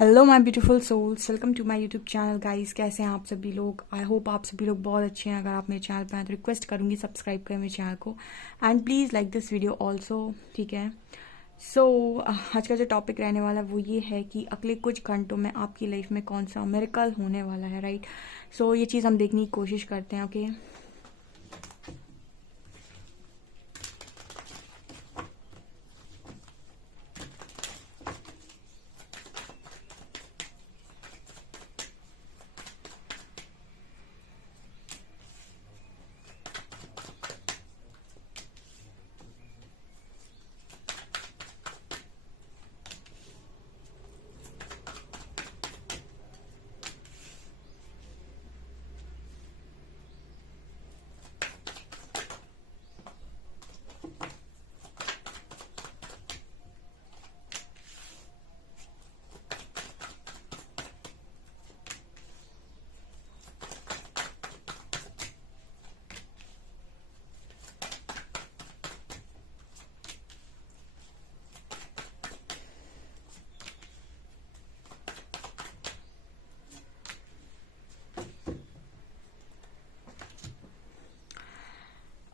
Hello my beautiful souls, welcome to my YouTube channel guys. कैसे हैं आप सभी लोग? आई होप आप सभी लोग बहुत अच्छे हैं। अगर आप मेरे चैनल पर हैं तो रिक्वेस्ट करूंगी सब्सक्राइब करें मेरे चैनल को and please like this video also. ठीक है। सो आज का जो टॉपिक रहने वाला है वो ये है कि अगले कुछ घंटों में आपकी लाइफ में कौन सा मिरेकल होने वाला है, राइट? सो ये चीज़ हम देखने की कोशिश करते हैं। ओके,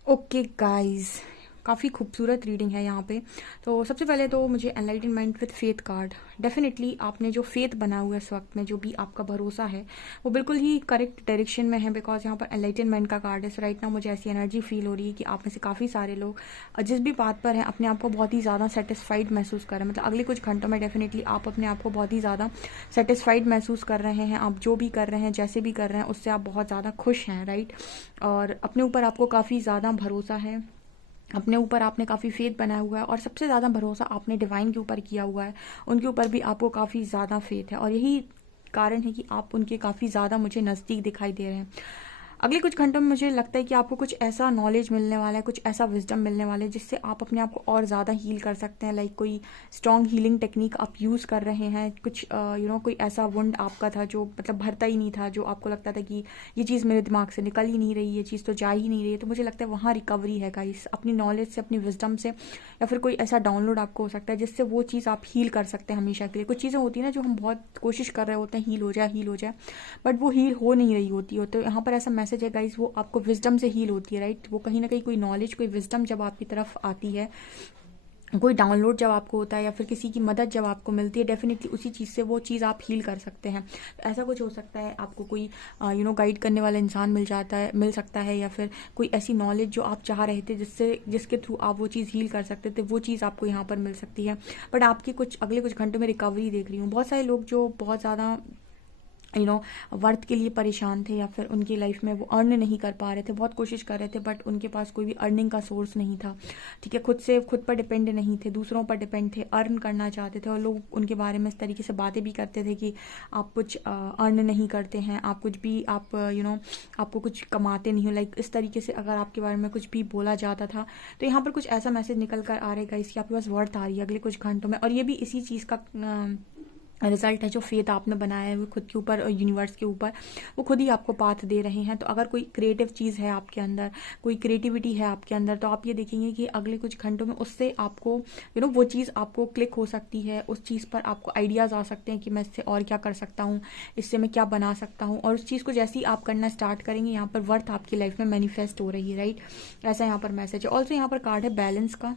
ओके गाइस, काफ़ी खूबसूरत रीडिंग है यहाँ पे। तो सबसे पहले तो मुझे enlightenment with faith card, definitely आपने जो फेथ बना हुआ है इस वक्त में, जो भी आपका भरोसा है वो बिल्कुल ही करेक्ट डायरेक्शन में है। बिकॉज यहाँ पर एनलाइटनमेंट का कार्ड है। सो राइट ना मुझे ऐसी एनर्जी फील हो रही है कि आप में से काफ़ी सारे लोग जिस भी बात पर हैं अपने आप को बहुत ही ज़्यादा सेटिस्फाइड महसूस कर रहे हैं। मतलब अगले कुछ घंटों में डेफिनेटली आप अपने आप को बहुत ही ज़्यादा सेटिस्फाइड महसूस कर रहे हैं। आप जो भी कर रहे हैं, जैसे भी कर रहे हैं, उससे आप बहुत ज़्यादा खुश हैं, राइट? और अपने ऊपर आपको काफ़ी ज़्यादा भरोसा है। अपने ऊपर आपने काफ़ी फेथ बनाया हुआ है और सबसे ज़्यादा भरोसा आपने डिवाइन के ऊपर किया हुआ है। उनके ऊपर भी आपको काफ़ी ज़्यादा फेथ है और यही कारण है कि आप उनके काफ़ी ज़्यादा मुझे नज़दीक दिखाई दे रहे हैं। अगले कुछ घंटों में मुझे लगता है कि आपको कुछ ऐसा नॉलेज मिलने वाला है, कुछ ऐसा विजडम मिलने वाला है जिससे आप अपने आप को और ज़्यादा हील कर सकते हैं। लाइक कोई स्ट्रॉन्ग हीलिंग टेक्निक आप यूज़ कर रहे हैं। कुछ कोई ऐसा वुंड आपका था जो मतलब भरता ही नहीं था, जो आपको लगता था कि ये चीज़ मेरे दिमाग से निकल ही नहीं रही, ये चीज़ तो जा ही नहीं रही है। तो मुझे लगता है वहाँ रिकवरी है गाइस, अपनी नॉलेज से, अपनी विजडम से, या फिर कोई ऐसा डाउनलोड आपको हो सकता है जिससे वो चीज़ आप हील कर सकते हैं हमेशा के लिए। कुछ चीज़ें होती हैं ना जो हम बहुत कोशिश कर रहे होते हैं हील हो जाए, हील हो जाए, बट वो हील हो नहीं रही होती हो। तो यहाँ पर ऐसा मैसेज है गाइस, वो आपको विजडम से हील होती है, राइट? वो कहीं ना कहीं कोई नॉलेज, कोई विजडम जब आपकी तरफ आती है, कोई डाउनलोड जब आपको होता है, या फिर किसी की मदद जब आपको मिलती है, डेफिनेटली उसी चीज़ से वो चीज़ आप हील कर सकते हैं। तो ऐसा कुछ हो सकता है, आपको कोई गाइड करने वाला इंसान मिल सकता है, या फिर कोई ऐसी नॉलेज जो आप चाह रहे थे, जिसके थ्रू आप वो चीज़ हील कर सकते थे, वो चीज़ आपको यहाँ पर मिल सकती है। बट आपकी कुछ अगले कुछ घंटों में रिकवरी देख रही हूँ। बहुत सारे लोग जो बहुत ज़्यादा वर्थ के लिए परेशान थे, या फिर उनकी लाइफ में वो अर्न नहीं कर पा रहे थे, बहुत कोशिश कर रहे थे बट उनके पास कोई भी अर्निंग का सोर्स नहीं था। ठीक है, खुद पर डिपेंड नहीं थे, दूसरों पर डिपेंड थे, अर्न करना चाहते थे। और लोग उनके बारे में इस तरीके से बातें भी करते थे कि आप कुछ अर्न नहीं करते हैं, आप कुछ भी आप आपको कुछ कमाते नहीं हो। लाइक इस तरीके से अगर आपके बारे में कुछ भी बोला जाता था। तो यहाँ पर कुछ ऐसा मैसेज निकल कर आ रहेगा इसकी आपके पास वर्थ आ रही है अगले कुछ घंटों में। और ये भी इसी चीज़ का रिजल्ट है, जो फेथ आपने बनाया है वो खुद के ऊपर और यूनिवर्स के ऊपर, वो खुद ही आपको पाथ दे रहे हैं। तो अगर कोई क्रिएटिव चीज़ है आपके अंदर, कोई क्रिएटिविटी है आपके अंदर, तो आप ये देखेंगे कि अगले कुछ घंटों में उससे आपको वो चीज़ आपको क्लिक हो सकती है। उस चीज़ पर आपको आइडियाज़ आ सकते हैं कि मैं इससे और क्या कर सकता हूँ, इससे मैं क्या बना सकता हूँ। और उस चीज़ को जैसे ही आप करना स्टार्ट करेंगे, यहाँ पर वर्थ आपकी लाइफ में मैनिफेस्ट हो रही है, राइट? ऐसा यहाँ पर मैसेज है। ऑल्सो यहाँ पर कार्ड है बैलेंस का।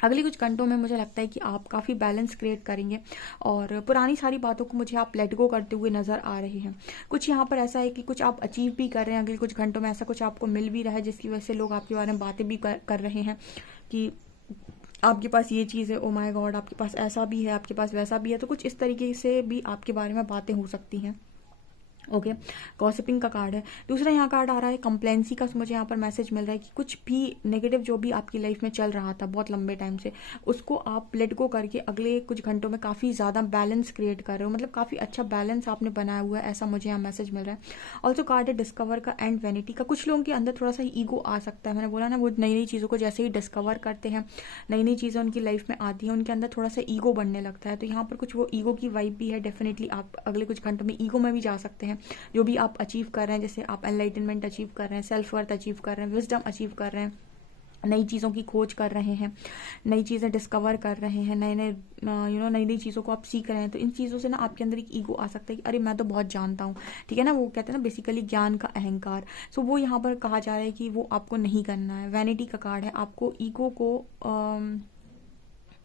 अगले कुछ घंटों में मुझे लगता है कि आप काफ़ी बैलेंस क्रिएट करेंगे और पुरानी सारी बातों को मुझे आप लेट गो करते हुए नज़र आ रहे हैं। कुछ यहाँ पर ऐसा है कि कुछ आप अचीव भी कर रहे हैं अगले कुछ घंटों में, ऐसा कुछ आपको मिल भी रहा है जिसकी वजह से लोग आपके बारे में बातें भी कर रहे हैं कि आपके पास ये चीज़ है, ओ माय गॉड, आपके पास ऐसा भी है, आपके पास वैसा भी है। तो कुछ इस तरीके से भी आपके बारे में बातें हो सकती हैं। ओके, गॉसिपिंग का कार्ड है। दूसरा यहाँ कार्ड आ रहा है कंप्लेंसी का। मुझे यहाँ पर मैसेज मिल रहा है कि कुछ भी नेगेटिव जो भी आपकी लाइफ में चल रहा था बहुत लंबे टाइम से, उसको आप लेट गो करके अगले कुछ घंटों में काफ़ी ज़्यादा बैलेंस क्रिएट कर रहे हो। मतलब काफ़ी अच्छा बैलेंस आपने बनाया हुआ है, ऐसा मुझे यहाँ मैसेज मिल रहा है। ऑल्सो कार्ड है डिस्कवर का एंड वैनिटी का। कुछ लोगों के अंदर थोड़ा सा ईगो आ सकता है। मैंने बोला ना, वो नई नई चीज़ों को जैसे ही डिस्कवर करते हैं, नई नई चीज़ें उनकी लाइफ में आती हैं, उनके अंदर थोड़ा सा ईगो बढ़ने लगता है। तो यहाँ पर कुछ वो ईगो की वाइब भी है। डेफिनेटली आप अगले कुछ घंटों में ईगो में भी जा सकते हैं। जो भी आप अचीव कर रहे हैं, जैसे आप एनलाइटनमेंट अचीव कर रहे हैं, सेल्फ वर्थ अचीव कर रहे हैं, विजडम अचीव कर रहे हैं, नई चीज़ों की खोज कर रहे हैं, नई चीज़ें डिस्कवर कर रहे हैं, नए नए नई नई चीज़ों को आप सीख रहे हैं, तो इन चीज़ों से ना आपके अंदर एक ईगो आ सकता है कि अरे मैं तो बहुत जानता हूँ, ठीक है ना, वो कहते हैं ना बेसिकली ज्ञान का अहंकार। सो वो यहाँ पर कहा जा रहा है कि वो आपको नहीं करना है। वैनिटी का कार्ड है, आपको ईगो को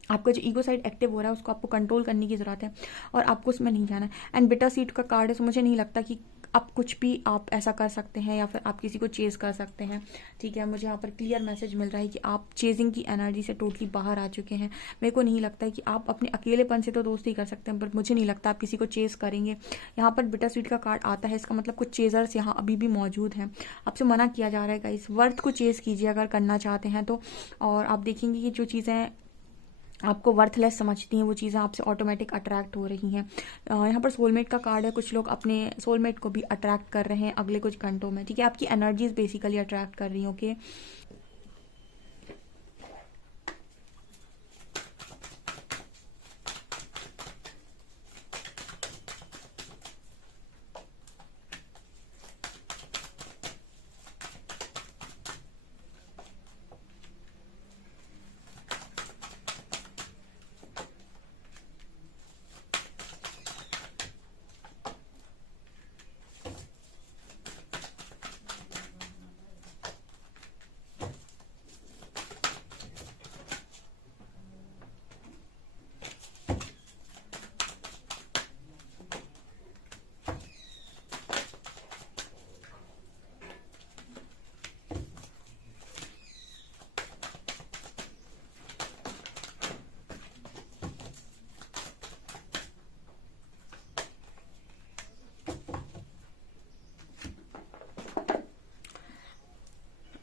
आपका जो ईगो साइड एक्टिव हो रहा है उसको आपको कंट्रोल करने की ज़रूरत है और आपको उसमें नहीं जाना है। एंड बिटर सीट का कार्ड है, तो मुझे नहीं लगता कि आप कुछ भी आप ऐसा कर सकते हैं या फिर आप किसी को चेज़ कर सकते हैं, ठीक है। मुझे यहाँ पर क्लियर मैसेज मिल रहा है कि आप चेजिंग की एनर्जी से टोटली बाहर आ चुके हैं। मेरे को नहीं लगता है कि आप अपने अकेलेपन से तो दोस्ती कर सकते हैं, बट मुझे नहीं लगता आप किसी को चेज़ करेंगे। यहाँ पर बिटर स्वीट का कार्ड आता है, इसका मतलब कुछ चेज़र्स यहाँ अभी भी मौजूद हैं। आपसे मना किया जा रहा है गाइस, वर्थ को चेज़ कीजिए अगर करना चाहते हैं तो। और आप देखेंगे कि जो चीज़ें आपको वर्थलेस समझती हैं वो चीज़ें आपसे ऑटोमेटिक अट्रैक्ट हो रही हैं। यहाँ पर सोलमेट का कार्ड है, कुछ लोग अपने सोलमेट को भी अट्रैक्ट कर रहे हैं अगले कुछ घंटों में, ठीक है। आपकी एनर्जीज बेसिकली अट्रैक्ट कर रही हैं, ओके।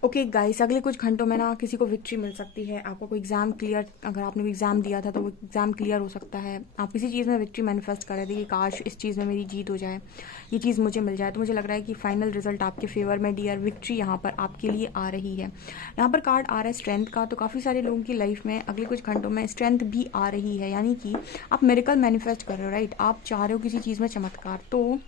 ओके गाइस, अगले कुछ घंटों में ना किसी को विक्ट्री मिल सकती है। आपका कोई एग्जाम क्लियर, अगर आपने कोई एग्जाम दिया था तो वो एग्जाम क्लियर हो सकता है। आप किसी चीज़ में विक्ट्री मैनिफेस्ट कर रहे थे कि काश इस चीज़ में मेरी जीत हो जाए, ये चीज़ मुझे मिल जाए, तो मुझे लग रहा है कि फाइनल रिजल्ट आपके फेवर में डियर, विक्ट्री यहाँ पर आपके लिए आ रही है। यहाँ पर कार्ड आ रहा है स्ट्रेंथ का, तो काफ़ी सारे लोगों की लाइफ में अगले कुछ घंटों में स्ट्रेंथ भी आ रही है, यानी कि आप मिरेकल मैनिफेस्ट कर रहे हो, राइट। आप चाह रहे हो किसी चीज़ में चमत्कार। तो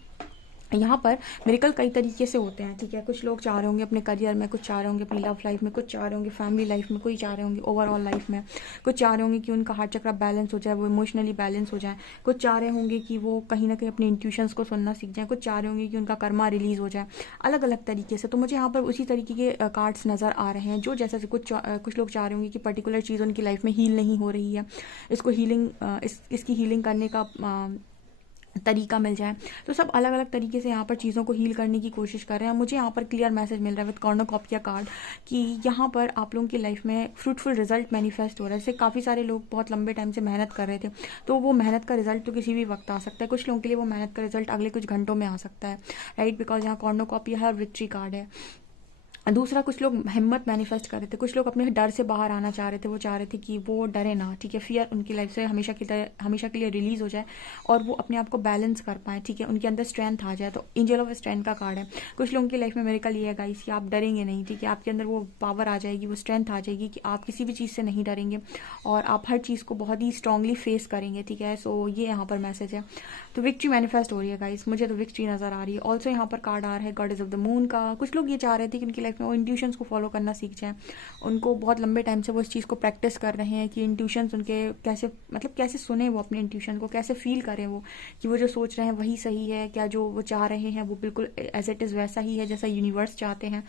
यहाँ पर मिरेकल कई तरीके से होते हैं, ठीक है। कुछ लोग चाह रहे होंगे अपने करियर में, कुछ चाह रहे होंगे अपनी लव लाइफ में, कुछ चाह रहे होंगे फैमिली लाइफ में, कोई चाह रहे होंगे ओवरऑल लाइफ में, कुछ चाह रहे होंगे कि उनका हार्ट चक्र बैलेंस हो जाए, वो इमोशनली बैलेंस हो जाए, कुछ चाह रहे होंगे कि वो कहीं ना कहीं अपने इंट्यूशंस को सुनना सीख जाए, कुछ चाह रहे होंगे कि उनका कर्मा रिलीज हो जाए, अलग अलग तरीके से। तो मुझे यहाँ पर उसी तरीके के कार्ड्स नज़र आ रहे हैं, जो जैसे कुछ लोग चाह रहे होंगे कि पर्टिकुलर चीज़ उनकी लाइफ में हील नहीं हो रही है, इसको हीलिंग इसकी हीलिंग करने का तरीका मिल जाए। तो सब अलग अलग तरीके से यहाँ पर चीज़ों को हील करने की कोशिश कर रहे हैं। मुझे यहाँ पर क्लियर मैसेज मिल रहा है विद कॉर्नोकॉपिया कार्ड कि यहाँ पर आप लोगों की लाइफ में फ्रूटफुल रिजल्ट मैनिफेस्ट हो रहा है। जैसे काफ़ी सारे लोग बहुत लंबे टाइम से मेहनत कर रहे थे, तो वो मेहनत का रिजल्ट तो किसी भी वक्त आ सकता है। कुछ लोगों के लिए वो मेहनत का रिजल्ट अगले कुछ घंटों में आ सकता है, राइट, बिकॉज यहाँ कॉर्नोकॉपिया है और विक्ट्री कार्ड है। दूसरा, कुछ लोग हिम्मत मैनिफेस्ट कर रहे थे, कुछ लोग अपने डर से बाहर आना चाह रहे थे, वो चाह रहे थे कि वो डरे ना, ठीक है, फियर उनकी लाइफ से हमेशा के लिए रिलीज हो जाए और वो अपने आप को बैलेंस कर पाए, ठीक है, उनके अंदर स्ट्रेंथ आ जाए। तो एंजल ऑफ स्ट्रेंथ का कार्ड है। कुछ लोगों की लाइफ में मेरेकल ये है गाइस कि आप डरेंगे नहीं, ठीक है, आपके अंदर वो पावर आ जाएगी, वो स्ट्रेंथ आ जाएगी कि आप किसी भी चीज़ से नहीं डरेंगे और आप हर चीज़ को बहुत ही स्ट्रांगली फेस करेंगे, ठीक है। सो ये यहाँ पर मैसेज है। तो विक्ट्री मैनिफेस्ट हो रही है गाइस, मुझे तो विक्ट्री नज़र आ रही है। ऑल्सो यहाँ पर कार्ड आ रहा है गॉडेस ऑफ द मून का। कुछ लोग ये चाह रहे थे कि उनकी लाइफ में वो इंट्यूशंस को फॉलो करना सीख जाएं। उनको बहुत लंबे टाइम से वो इस चीज़ को प्रैक्टिस कर रहे हैं कि इंट्यूशंस उनके कैसे, मतलब कैसे सुने वो अपने इंट्यूशन को, कैसे फील करें वो कि वो जो सोच रहे हैं वही सही है, क्या जो वो चाह रहे हैं वो बिल्कुल एज इट इज़ वैसा ही है जैसा यूनिवर्स चाहते हैं।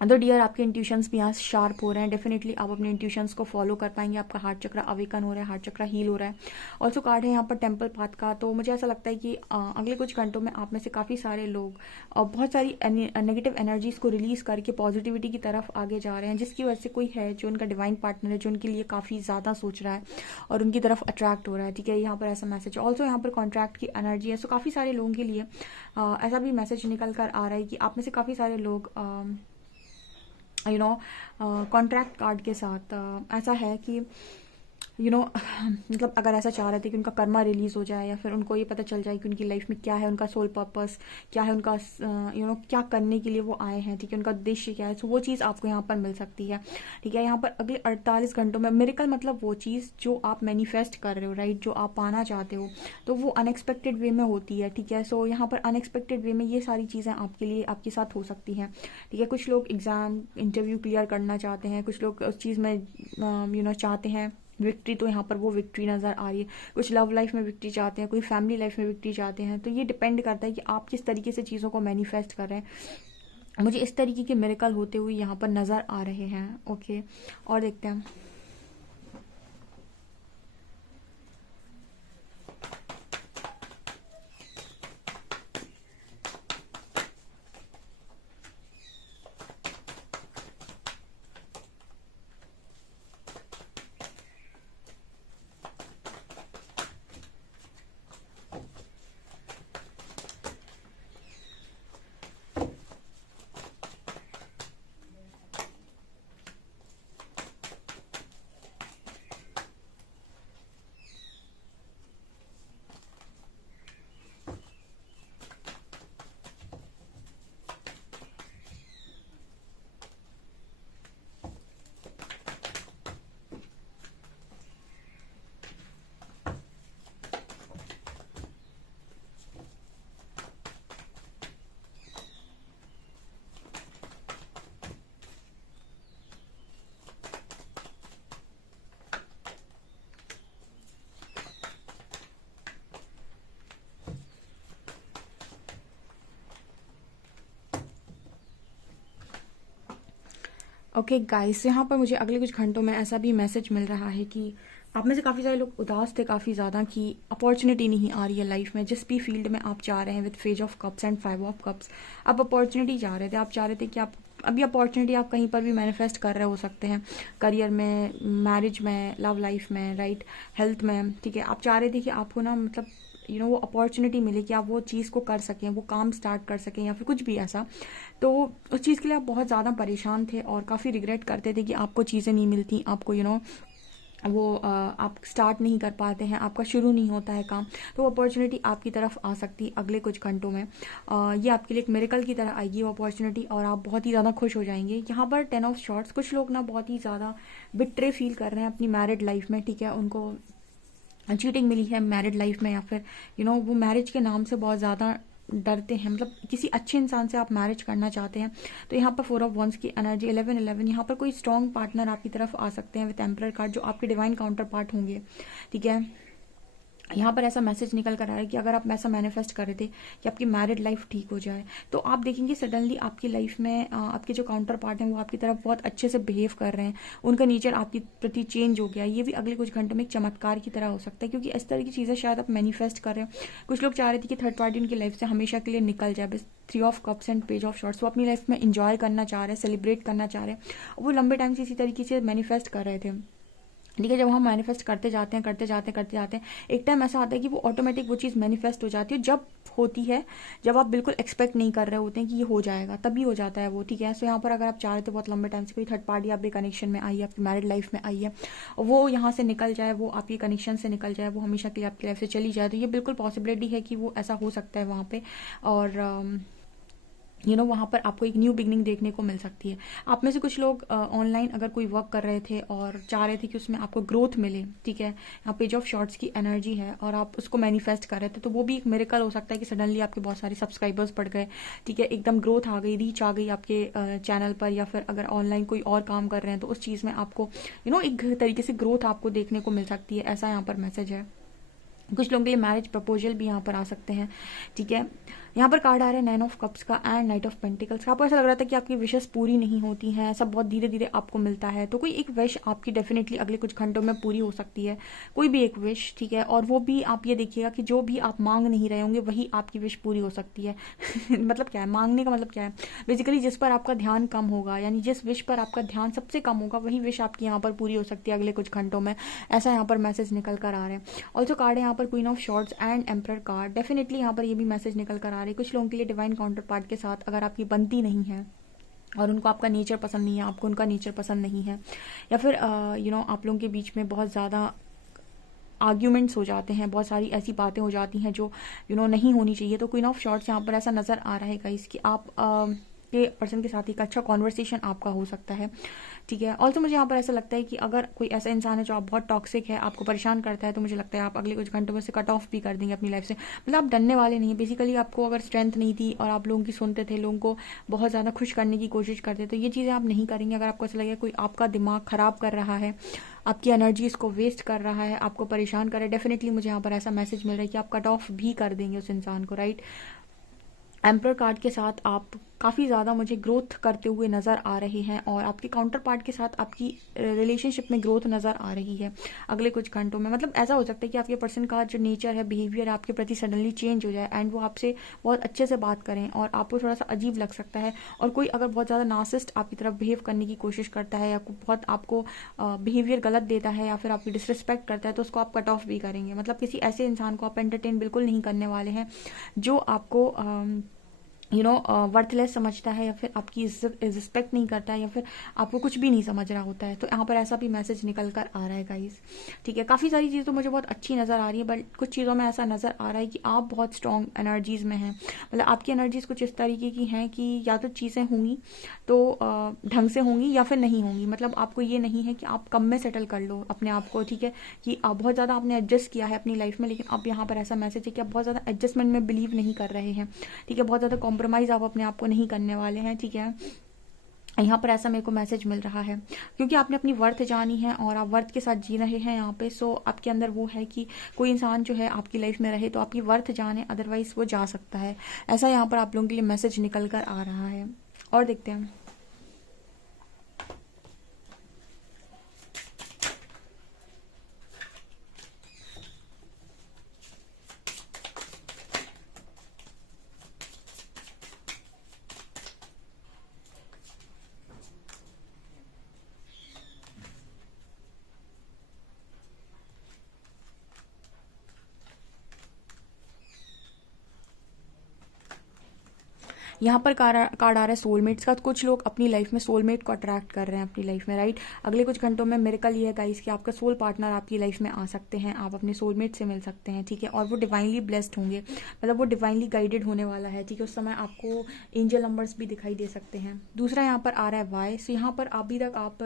तो डियर, आपके इंट्यूशंस भी यहाँ शार्प हो रहे हैं। डेफिनेटली आप अपने इंट्यूशंस को फॉलो कर पाएंगे। आपका हार्ट चक्र अवेकन हो रहा है, हार्ट चक्र हील हो रहा है। ऑल्सो कार्ड है यहाँ पर टेम्पल पाथ का। तो मुझे ऐसा लगता है कि अगले कुछ घंटों में आप में से काफ़ी सारे लोग बहुत सारी नेगेटिव एनर्जीज को रिलीज करके पॉजिटिविटी की तरफ आगे जा रहे हैं, जिसकी वजह से कोई है जो उनका डिवाइन पार्टनर है, जो उनके लिए काफ़ी ज़्यादा सोच रहा है और उनकी तरफ अट्रैक्ट हो रहा है, ठीक है। यहाँ पर ऐसा मैसेज। ऑल्सो यहाँ पर कॉन्ट्रैक्ट की एनर्जी है। सो काफ़ी सारे लोगों के लिए ऐसा भी मैसेज निकल कर आ रहा है कि आप में से काफ़ी सारे लोग कॉन्ट्रैक्ट कार्ड के साथ ऐसा है कि मतलब अगर ऐसा चाह रहे थे कि उनका कर्मा रिलीज़ हो जाए, या फिर उनको ये पता चल जाए कि उनकी लाइफ में क्या है, उनका सोल पर्पस क्या है, उनका क्या करने के लिए वो आए हैं, ठीक है, उनका उद्देश्य क्या है, तो वो चीज़ आपको यहाँ पर मिल सकती है, ठीक है। यहाँ पर अगले 48 घंटों में मिरेकल मतलब वो चीज़ जो आप मैनिफेस्ट कर रहे हो, राइट, जो आप पाना चाहते हो, तो वो अनएक्सपेक्टेड वे में होती है, ठीक है। सो यहाँ पर अनएक्सपेक्टेड वे में ये सारी चीज़ें आपके लिए आपके साथ हो सकती हैं, ठीक है। कुछ लोग एग्ज़ाम इंटरव्यू क्लियर करना चाहते हैं, कुछ लोग उस चीज़ में चाहते हैं विक्ट्री, तो यहाँ पर वो विक्ट्री नज़र आ रही है। कुछ लव लाइफ में विक्ट्री चाहते हैं, कोई फैमिली लाइफ में विक्ट्री चाहते हैं, तो ये डिपेंड करता है कि आप किस तरीके से चीज़ों को मैनिफेस्ट कर रहे हैं। मुझे इस तरीके के मिरेकल होते हुए यहाँ पर नज़र आ रहे हैं। ओके, और देखते हैं। ओके गाइस, यहाँ पर मुझे अगले कुछ घंटों में ऐसा भी मैसेज मिल रहा है कि आप में से काफ़ी सारे लोग उदास थे काफ़ी ज़्यादा कि अपॉर्चुनिटी नहीं आ रही है लाइफ में, जिस भी फील्ड में आप चाह रहे हैं, with page of cups and 5 of cups आप अपॉर्चुनिटी चाह रहे थे। आप चाह रहे थे कि आप अभी अपॉर्चुनिटी आप कहीं पर भी मैनिफेस्ट कर रहे हो सकते हैं, करियर में, मैरिज में, लव लाइफ में, राइट, हेल्थ में, ठीक है। आप चाह रहे थे कि आपको ना मतलब वो अपॉर्चुनिटी मिले कि आप वो चीज़ को कर सकें, वो काम स्टार्ट कर सकें, या फिर कुछ भी ऐसा। तो उस चीज़ के लिए आप बहुत ज़्यादा परेशान थे और काफ़ी रिग्रेट करते थे कि आपको चीज़ें नहीं मिलती, आपको वो आप स्टार्ट नहीं कर पाते हैं, आपका शुरू नहीं होता है काम। तो अपॉर्चुनिटी आपकी तरफ आ सकती अगले कुछ घंटों में। ये आपके लिए एक मिरेकल की तरह आएगी वो अपॉर्चुनिटी, और आप बहुत ही ज़्यादा खुश हो जाएंगे। यहाँ पर 10 ऑफ शॉर्ट्स, कुछ लोग ना बहुत ही ज़्यादा बिट्रे फील कर रहे हैं अपनी मैरिड लाइफ में, ठीक है। उनको चीटिंग मिली है मैरिड लाइफ में, या फिर वो मैरिज के नाम से बहुत ज़्यादा डरते हैं, मतलब किसी अच्छे इंसान से आप मैरिज करना चाहते हैं। तो यहाँ पर 4 ऑफ वंस की एनर्जी, 11 यहाँ पर कोई स्ट्रॉन्ग पार्टनर आपकी तरफ आ सकते हैं विद एम्परर कार्ड, जो आपके डिवाइन काउंटर पार्ट होंगे, ठीक है। यहाँ पर ऐसा मैसेज निकल कर आ रहा है कि अगर आप ऐसा मैनिफेस्ट कर रहे थे कि आपकी मैरिड लाइफ ठीक हो जाए, तो आप देखेंगे सडनली आपकी लाइफ में आपके जो काउंटर पार्ट हैं वो आपकी तरफ बहुत अच्छे से बिहेव कर रहे हैं, उनका नेचर आपके प्रति चेंज हो गया। ये भी अगले कुछ घंटों में एक चमत्कार की तरह हो सकता है, क्योंकि इस तरह की चीज़ें शायद आप मैनिफेस्ट कर रहे हैं। कुछ लोग चाह रहे थे कि थर्ड पार्टी उनकी लाइफ से हमेशा के लिए निकल जाए, बस 3 of cups and page of shorts, वो अपनी लाइफ में इंजॉय करना चाह रहे हैं, सेलिब्रेट करना चाह रहे हैं। वो लंबे टाइम से इसी तरीके से मैनिफेस्ट कर रहे थे, ठीक है। जब हम मैनिफेस्ट करते जाते हैं करते जाते हैं, एक टाइम ऐसा आता है कि वो ऑटोमेटिक वो चीज़ मैनिफेस्ट हो जाती है। जब होती है, जब आप बिल्कुल एक्सपेक्ट नहीं कर रहे होते हैं कि ये हो जाएगा, तभी हो जाता है वो, ठीक है। सो यहाँ पर अगर आप चाह रहे थे बहुत लंबे टाइम से कोई थर्ड पार्टी आपके कनेक्शन में आई है, आपकी मैरिड लाइफ में आई है, वो यहाँ से निकल जाए, वो आपके कनेक्शन से निकल जाए, वो हमेशा के लिए आपकी लाइफ से चली जाए, तो ये बिल्कुल पॉसिबिलिटी है कि वो ऐसा हो सकता है वहाँ पे। और वहाँ पर आपको एक न्यू बिगनिंग देखने को मिल सकती है। आप में से कुछ लोग ऑनलाइन अगर कोई वर्क कर रहे थे और चाह रहे थे कि उसमें आपको ग्रोथ मिले, ठीक है, यहाँ पेज ऑफ शॉर्ट्स की एनर्जी है और आप उसको मैनिफेस्ट कर रहे थे, तो वो भी एक मिरेकल हो सकता है कि सडनली आपके बहुत सारे सब्सक्राइबर्स बढ़ गए, ठीक है, एकदम ग्रोथ आ गई, रीच आ गई आपके चैनल पर, या फिर अगर ऑनलाइन कोई और काम कर रहे हैं तो उस चीज़ में आपको एक तरीके से ग्रोथ आपको देखने को मिल सकती है, ऐसा यहाँ पर मैसेज है। कुछ लोगों के लिए मैरिज प्रपोजल भी यहाँ पर आ सकते हैं, ठीक है। यहाँ पर कार्ड आ रहा है 9 ऑफ कप्स का एंड नाइट ऑफ पेंटिकल्स का। आपको ऐसा लग रहा था कि आपकी विशेष पूरी नहीं होती हैं, ऐसा बहुत धीरे धीरे आपको मिलता है, तो कोई एक विश आपकी डेफिनेटली अगले कुछ घंटों में पूरी हो सकती है, कोई भी एक विश, ठीक है। और वो भी आप ये देखिएगा कि जो भी आप मांग नहीं रहे होंगे वही आपकी विश पूरी हो सकती है। मतलब क्या है मांगने का, मतलब क्या है, बेसिकली जिस पर आपका ध्यान कम होगा, यानी जिस विश पर आपका ध्यान सबसे कम होगा, वही विश आपकी यहाँ पर पूरी हो सकती है अगले कुछ घंटों में, ऐसा यहाँ पर मैसेज निकल कर आ रहे हैं। ऑल्सो कार्ड है यहाँ पर queen of shorts and emperor card, definitely यहाँ पर ये भी मैसेज निकल कर आ रहे हैं कुछ लोगों के लिए डिवाइन काउंटर पार्ट के साथ अगर आपकी बनती नहीं है और उनको आपका नेचर पसंद नहीं है, आपको उनका नेचर पसंद नहीं है, या फिर आप लोगों के बीच में बहुत ज़्यादा आर्ग्यूमेंट्स हो जाते हैं, बहुत सारी ऐसी बातें हो जाती हैं जो नहीं होनी चाहिए। तो क्वीन ऑफ शॉर्ट्स यहाँ पर ऐसा नज़र आ रहा है गाइस कि आप के पर्सन के साथ एक अच्छा कॉन्वर्सेशन आपका हो सकता है, ठीक है। ऑल्सो मुझे यहाँ पर ऐसा लगता है कि अगर कोई ऐसा इंसान है जो आप बहुत टॉक्सिक है, आपको परेशान करता है, तो मुझे लगता है आप अगले कुछ घंटों में से कट ऑफ भी कर देंगे अपनी लाइफ से। मतलब आप डरने वाले नहीं है। बेसिकली आपको अगर स्ट्रेंथ नहीं थी और आप लोगों की सुनते थे, लोगों को बहुत ज़्यादा खुश करने की कोशिश करते, तो ये चीज़ें आप नहीं करेंगे। अगर आपको ऐसा लगे कोई आपका दिमाग ख़राब कर रहा है, आपकी एनर्जीज़ को वेस्ट कर रहा है, आपको परेशान कर रहा है, डेफिनेटली मुझे यहाँ पर ऐसा मैसेज मिल रहा है कि आप कट ऑफ भी कर देंगे उस इंसान को, राइट। एम्पर कार्ड के साथ आप काफ़ी ज़्यादा मुझे ग्रोथ करते हुए नज़र आ रहे हैं और आपके काउंटर पार्ट के साथ आपकी रिलेशनशिप में ग्रोथ नज़र आ रही है अगले कुछ घंटों में। मतलब ऐसा हो सकता है कि आपके पर्सन का जो नेचर है, बिहेवियर आपके प्रति सडनली चेंज हो जाए एंड वो आपसे बहुत अच्छे से बात करें और आपको थोड़ा सा अजीब लग सकता है। और कोई अगर बहुत ज़्यादा नार्सिस्ट आपकी तरफ बिहेव करने की कोशिश करता है या बहुत आपको बिहेवियर गलत देता है या फिर आपकी डिसरिस्पेक्ट करता है, तो उसको आप कट ऑफ भी करेंगे। मतलब किसी ऐसे इंसान को आप एंटरटेन बिल्कुल नहीं करने वाले हैं जो आपको वर्थलेस समझता है या फिर आपकी इज्जत रिस्पेक्ट नहीं करता है या फिर आपको कुछ भी नहीं समझ रहा होता है। तो यहाँ पर ऐसा भी मैसेज निकल कर आ रहा है गाइस, ठीक है। काफ़ी सारी चीज़ तो मुझे बहुत अच्छी नज़र आ रही है, बट कुछ चीज़ों में ऐसा नज़र आ रहा है कि आप बहुत स्ट्रॉन्ग एनर्जीज़ में हैं। मतलब आपकी एनर्जीज़ कुछ इस तरीके की हैं कि या तो चीज़ें होंगी तो ढंग से होंगी या फिर नहीं होंगी। मतलब आपको ये नहीं है कि आप कम में सेटल कर लो अपने आप को, ठीक है, कि आप बहुत ज़्यादा आपने एडजस्ट किया है अपनी लाइफ में, लेकिन अब यहाँ पर ऐसा मैसेज है कि आप बहुत ज़्यादा एडजस्टमेंट में बिलीव नहीं कर रहे हैं, ठीक है। बहुत ज़्यादा कॉम्प्रोमाइज़ आप अपने आप को नहीं करने वाले हैं, ठीक है। यहाँ पर ऐसा मेरे को मैसेज मिल रहा है क्योंकि आपने अपनी वर्थ जानी है और आप वर्थ के साथ जी रहे हैं यहाँ पे। सो आपके अंदर वो है कि कोई इंसान जो है आपकी लाइफ में रहे तो आपकी वर्थ जाने, अदरवाइज वो जा सकता है। ऐसा यहाँ पर आप लोगों के लिए मैसेज निकल कर आ रहा है। और देखते हैं यहाँ पर कार्ड आ रहा है सोलमेट्स का। कुछ लोग अपनी लाइफ में सोलमेट को अट्रैक्ट कर रहे हैं अपनी लाइफ में, राइट। अगले कुछ घंटों में मिरेकल ये है गाइस कि आपका सोल पार्टनर आपकी लाइफ में आ सकते हैं, आप अपने सोलमेट से मिल सकते हैं, ठीक है। और वो डिवाइनली ब्लेस्ड होंगे, मतलब वो डिवाइनली गाइडेड होने वाला है, ठीक है। उस समय आपको एंजल नंबर्स भी दिखाई दे सकते हैं। दूसरा यहाँ पर आ रहा है वाई। सो यहाँ पर अभी तक आप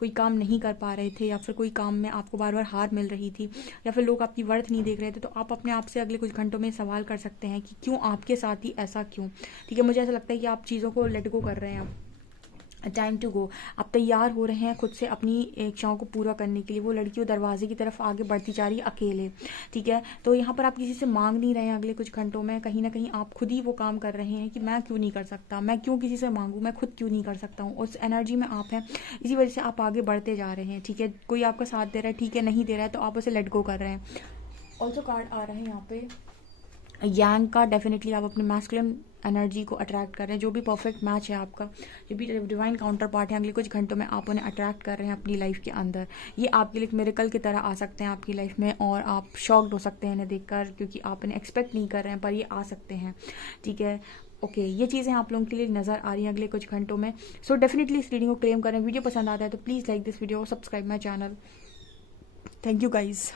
कोई काम नहीं कर पा रहे थे या फिर कोई काम में आपको बार बार हार मिल रही थी या फिर लोग आपकी वर्थ नहीं देख रहे थे, तो आप अपने आप से अगले कुछ घंटों में सवाल कर सकते हैं कि क्यों आपके साथ ही ऐसा क्यों, ठीक है। मुझे ऐसा लगता है कि आप चीज़ों को लेट गो कर रहे हैं, टाइम टू गो। आप तैयार हो रहे हैं खुद से अपनी इच्छाओं को पूरा करने के लिए। वो लड़की वो दरवाजे की तरफ आगे बढ़ती जा रही है अकेले, ठीक है। तो यहाँ पर आप किसी से मांग नहीं रहे हैं अगले कुछ घंटों में, कहीं ना कहीं आप खुद ही वो काम कर रहे हैं कि मैं क्यों नहीं कर सकता, मैं क्यों किसी से मांगूँ, मैं खुद क्यों नहीं कर सकता हूँ। उस एनर्जी में आप हैं, इसी वजह से आप आगे बढ़ते जा रहे हैं, ठीक है। कोई आपका साथ दे रहा है, ठीक है, नहीं दे रहा है तो आप उसे लेट गो कर रहे हैं। ऑल्सो कार्ड आ रहा है यहाँ पे यांग का। डेफिनेटली आप अपने मैस्कुलिन एनर्जी को अट्रैक्ट कर रहे हैं, जो भी परफेक्ट मैच है आपका, जो भी डिवाइन काउंटर पार्ट है, अगले कुछ घंटों में आप उन्हें अट्रैक्ट कर रहे हैं अपनी लाइफ के अंदर। ये आपके लिए एक मिरेकल की तरह आ सकते हैं आपकी लाइफ में और आप शॉक्ड हो सकते हैं इन्हें देखकर, क्योंकि आप इन्हें एक्सपेक्ट नहीं कर रहे हैं पर ये आ सकते हैं, ठीक है। ओके, ये चीज़ें आप लोगों के लिए नज़र आ रही हैं अगले कुछ घंटों में। सो डेफिनेटली इस रीडिंग को क्लेम करें। वीडियो पसंद आता है तो please like this video, subscribe my channel. Thank you guys.